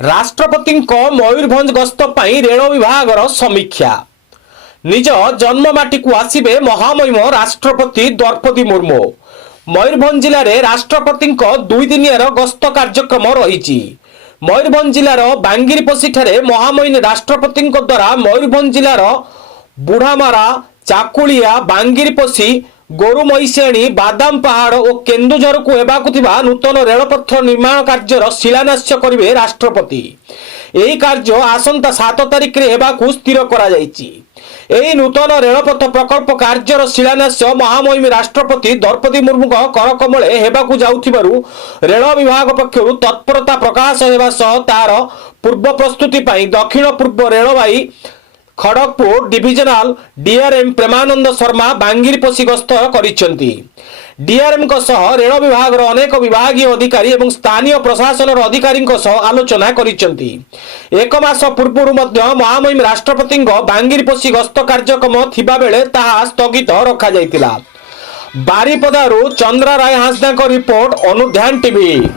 राष्ट्रपतिଙ୍କ मयूरभंज गस्त ପାଇଁ रेल विभागर समीक्षा। निज जन्ममाटी को आसिबे महामहिम राष्ट्रपति द्रौपदी मुर्मू। मयूरभंज जिले में राष्ट्रपतिଙ୍କ 2 दिनियार गस्त कार्यक्रम रही। मयूरभंज जिलार बांगिरपोशी ठारे महामहिम राष्ट्रपतिଙ୍କ द्वारा मयूरभंज जिलार बुढ़ामारा, चाकुलिया, बांगिरपोशी, गोरुमईसियाणी, बादाम पहाड़ और केन्दुझर को हेबाकु थिबा नूतन रेलपथ निर्माण कार्यर शिलान्यास करिवे राष्ट्रपति। एही कार्य आसंता 7 तारिख रे हेबाकु स्थिर करा जायछि। एही नूतन रेलपथ प्रकल्प कार्यर शिलान्यास महामहिम राष्ट्रपति द्रौपदी मुर्मू करकमले हेबाकु जाउथिबारु रेल विभाग पक्षरु तत्परता प्रकाश हेबा सह तार पूर्व प्रस्तुति पई दक्षिण पूर्व रेलवाई खड़गपुर डिविजनल डीआरएम प्रेमानंद शर्मा बांगिरपोशी गस्त करिसेंती। डीआरएम को सह रेल विभाग अनेक विभागीय अधिकारी एवं स्थानीय प्रशासन अधिकारी आलोचना करिसेंती। 1 मास पूर्व महामहिम राष्ट्रपति बांगिरपोशी गस्त कार्यक्रम थिबा बेले ताहा स्थगित रखा जायतिला। बारिपदारु चंद्रा राय हांसदा रिपोर्ट अनुध्यान टीवी।